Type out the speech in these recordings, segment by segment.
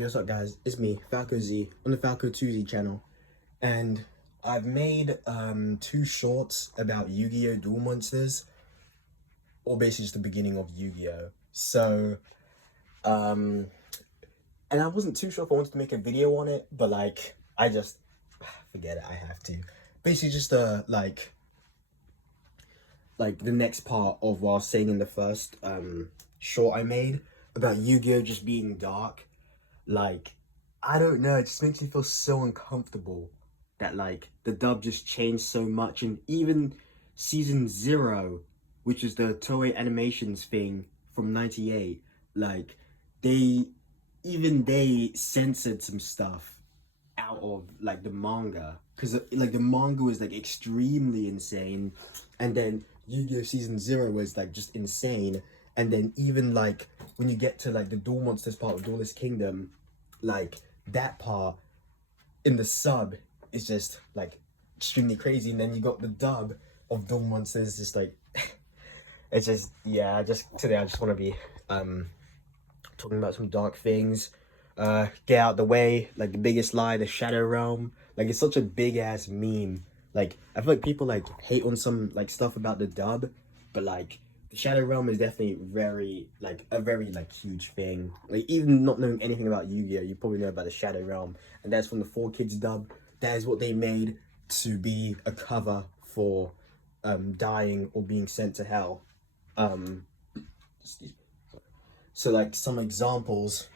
What's up guys, it's me, Falco Z, on the Falco2Z channel, and I've made two shorts about Yu-Gi-Oh! Duel Monsters, or basically just the beginning of Yu-Gi-Oh! So, and I wasn't too sure if I wanted to make a video on it, but like, I just, forget it, I have to. Basically just like the next part of what I was saying in the first short I made about Yu-Gi-Oh! Just being dark. Like, I don't know, it just makes me feel so uncomfortable that like the dub just changed so much. And even season 0, which is the Toei Animations thing from 98, like they censored some stuff out of like the manga, because like the manga was like extremely insane, and then Yu-Gi-Oh! Season 0 was like just insane. And then even like when you get to like the Duel Monsters part of Duelist Kingdom, like that part in the sub is just like extremely crazy. And then you got the dub of Duel Monsters, just like it's just, yeah, just today I just want to be talking about some dark things. Get out the way, like the biggest lie, the Shadow Realm. Like, it's such a big ass meme. Like, I feel like people like hate on some like stuff about the dub, but like the Shadow Realm is definitely a very like huge thing. Like, even not knowing anything about Yu-Gi-Oh, you probably know about the Shadow Realm, and that's from the 4Kids dub. That is what they made to be a cover for dying or being sent to hell. Excuse me. So like some examples.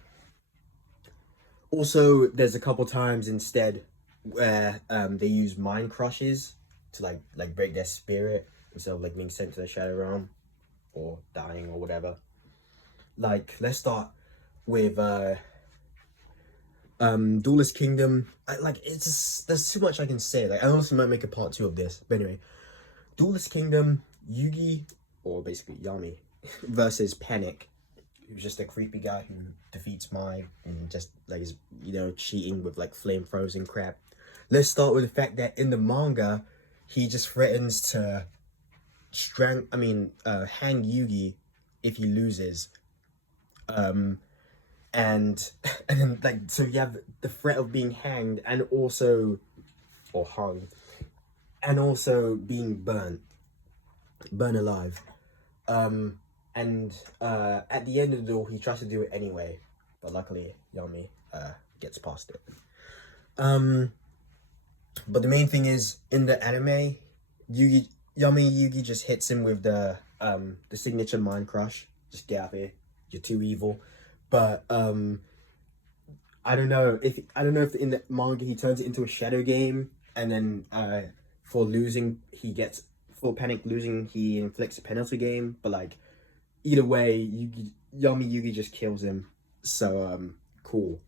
Also, there's a couple times instead where they use mind crushes to like break their spirit instead of like being sent to the Shadow Realm or dying or whatever. Like, let's start with Duelist Kingdom. It's just, there's too much I can say. Like, I honestly might make a part 2 of this. But anyway, Duelist Kingdom, Yugi, or basically Yami, versus Panic, who's just a creepy guy who defeats Mai and just like is, you know, cheating with like flamethrowers and crap. Let's start with the fact that in the manga, he just threatens to hang Yugi if he loses. And and then like, so you have the threat of being hanged and also, or hung, and also being burnt alive. And at the end of the duel, he tries to do it anyway, but luckily Yami gets past it. But the main thing is, in the anime, Yugi just hits him with the signature mind crush. Just get out here, you're too evil. But I don't know if in the manga he turns it into a shadow game, and then for Panic losing, he inflicts a penalty game. But like, either way, Yugi just kills him. So cool.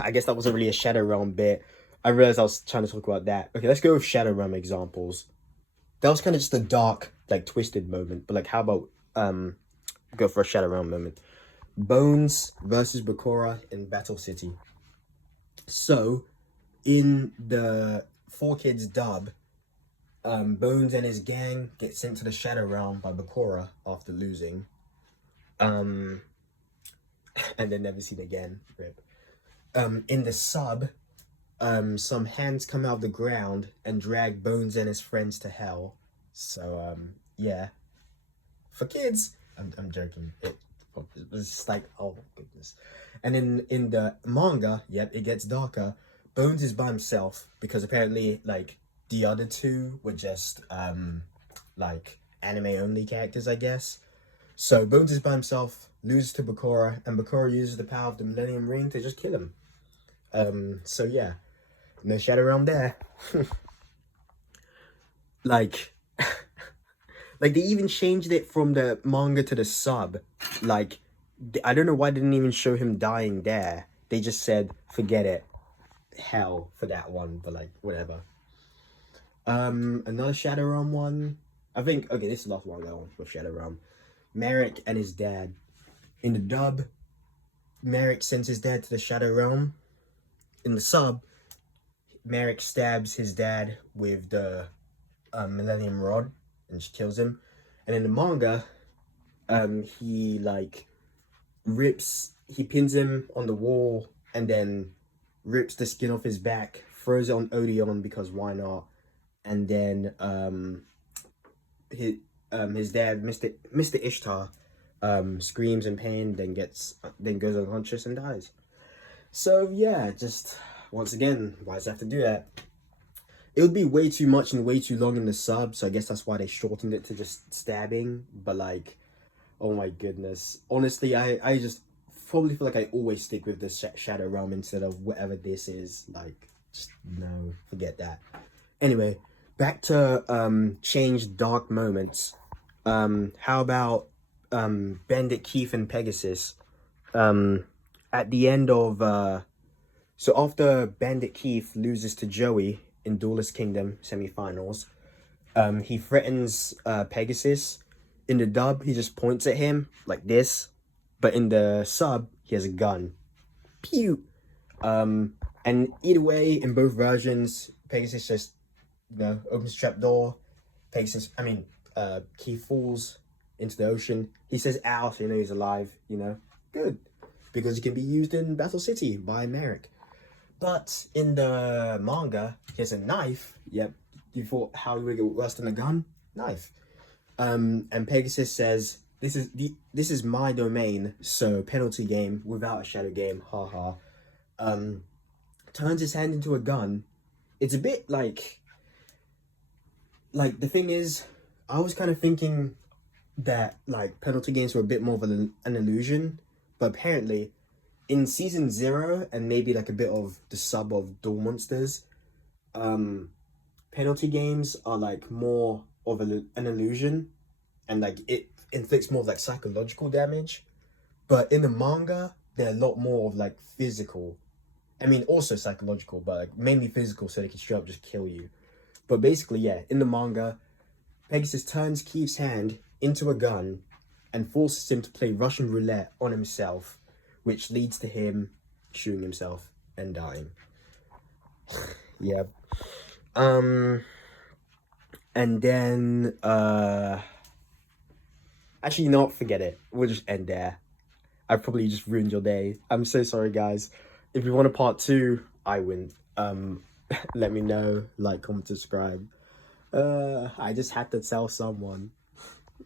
I guess that wasn't really a Shadow Realm bit. I realized I was trying to talk about that. Okay, let's go with Shadow Realm examples. That was kind of just a dark, like twisted moment. But like, how about go for a Shadow Realm moment? Bones versus Bakura in Battle City. So in the 4Kids dub, Bones and his gang get sent to the Shadow Realm by Bakura after losing. And then never seen again. Rip. In the sub, some hands come out of the ground and drag Bones and his friends to hell. So yeah, for kids. I'm joking. It's just like, oh goodness. And in the manga, yep, it gets darker. Bones is by himself because apparently like the other two were just like anime only characters, I guess. So Bones is by himself, loses to Bakura, and Bakura uses the power of the Millennium Ring to just kill him. So yeah, no Shadow Realm there. Like, like they even changed it from the manga to the sub. Like, I don't know why they didn't even show him dying there. They just said, forget it. Hell for that one, but like, whatever. Another Shadow Realm one. I think, okay, this is the last one I want with Shadow Realm. Merrick and his dad. In the dub, Merrick sends his dad to the Shadow Realm. In the sub, Merrick stabs his dad with the Millennium Rod and just kills him. And in the manga, he like he pins him on the wall and then rips the skin off his back, throws it on Odeon because why not? And then his dad, Mr. Ishtar, screams in pain, then goes unconscious and dies. So yeah, just once again, why does it have to do that? It would be way too much and way too long in the sub, so I guess that's why they shortened it to just stabbing. But like, oh my goodness, honestly, I just probably feel like I always stick with the Shadow Realm instead of whatever this is. Like, just no, forget that. Anyway, back to changed dark moments. How about Bandit Keith and Pegasus? At the end of so after Bandit Keith loses to Joey in Duelist Kingdom semifinals, he threatens Pegasus. In the dub, he just points at him like this, but in the sub, he has a gun. Pew! And either way, in both versions, Pegasus just, opens the trapdoor. Keith falls into the ocean. He says, ow, so he's alive, Good. Because he can be used in Battle City by Merrick. But in the manga, he has a knife. Yep. You thought how he would get worse than a gun? Knife. And Pegasus says, this is my domain, so penalty game without a shadow game, haha. Turns his hand into a gun. It's a bit like the thing is, I was kind of thinking that like penalty games were a bit more of an illusion, but apparently in season 0 and maybe like a bit of the sub of Duel Monsters, penalty games are like more of an illusion, and like it inflicts more of like psychological damage. But in the manga, they're a lot more of like physical. I mean, also psychological, but like mainly physical, so they can straight up just kill you. But basically, yeah, in the manga, Pegasus turns Keith's hand into a gun and forces him to play Russian roulette on himself, which leads to him shooting himself and dying. Yeah. And then, actually, forget it. We'll just end there. I probably just ruined your day. I'm so sorry, guys. If you want a part 2, I win. Let me know, like, comment, subscribe. I just had to tell someone.